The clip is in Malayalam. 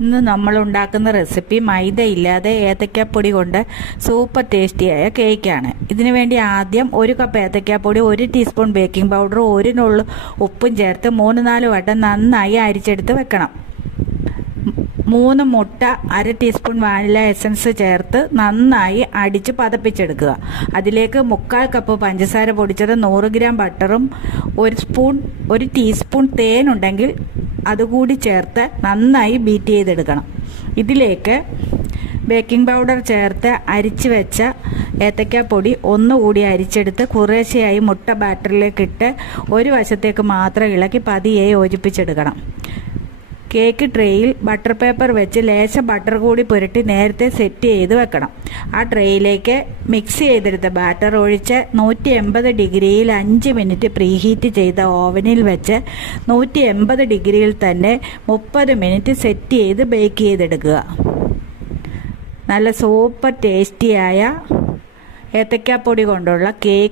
ഇന്ന് നമ്മൾ ഉണ്ടാക്കുന്ന റെസിപ്പി മൈദ ഇല്ലാതെ ഏത്തയ്ക്കാപ്പൊടി കൊണ്ട് സൂപ്പർ ടേസ്റ്റിയായ കേക്കാണ്. ഇതിനു വേണ്ടി ആദ്യം 1 കപ്പ് ഏത്തയ്ക്കാപ്പൊടി, 1 ടീസ്പൂൺ ബേക്കിംഗ് പൗഡർ, 1 നുള്ളു ഉപ്പും ചേർത്ത് 3-4 വട്ടം നന്നായി അരിച്ചെടുത്ത് വെക്കണം. 3 മുട്ട, 1/2 ടീസ്പൂൺ വാനില എസൻസ് ചേർത്ത് നന്നായി അടിച്ച് പതപ്പിച്ചെടുക്കുക. അതിലേക്ക് 1/4 കപ്പ് പഞ്ചസാര പൊടിച്ചത്, 100 ഗ്രാം ബട്ടറും 1 ടീസ്പൂൺ തേനുണ്ടെങ്കിൽ അതുകൂടി ചേർത്ത് നന്നായി ബീറ്റ് ചെയ്തെടുക്കണം. ഇതിലേക്ക് ബേക്കിംഗ് പൗഡർ ചേർത്ത് അരിച്ചു വെച്ച ഏത്തയ്ക്കാപ്പൊടി ഒന്നുകൂടി അരിച്ചെടുത്ത് കുറേശ്ശെയായി മുട്ട ബാറ്ററിലേക്ക് ഇട്ട് ഒരു വശത്തേക്ക് മാത്രം ഇളക്കി പതിയെ യോജിപ്പിച്ചെടുക്കണം. കേക്ക് ട്രേയിൽ ബട്ടർ പേപ്പർ വെച്ച് ലേശം ബട്ടർ കൂടി പുരട്ടി നേരത്തെ സെറ്റ് ചെയ്ത് വെക്കണം. ആ ട്രേയിലേക്ക് മിക്സ് ചെയ്തെടുത്ത ബാറ്റർ ഒഴിച്ച് 180 ഡിഗ്രിയിൽ 5 മിനിറ്റ് പ്രീഹീറ്റ് ചെയ്ത ഓവനിൽ വെച്ച് 180 ഡിഗ്രിയിൽ തന്നെ 30 മിനിറ്റ് സെറ്റ് ചെയ്ത് ബേക്ക് ചെയ്തെടുക്കുക. നല്ല സൂപ്പർ ടേസ്റ്റിയായ ഏത്തയ്ക്കാപ്പൊടി കൊണ്ടുള്ള കേക്ക്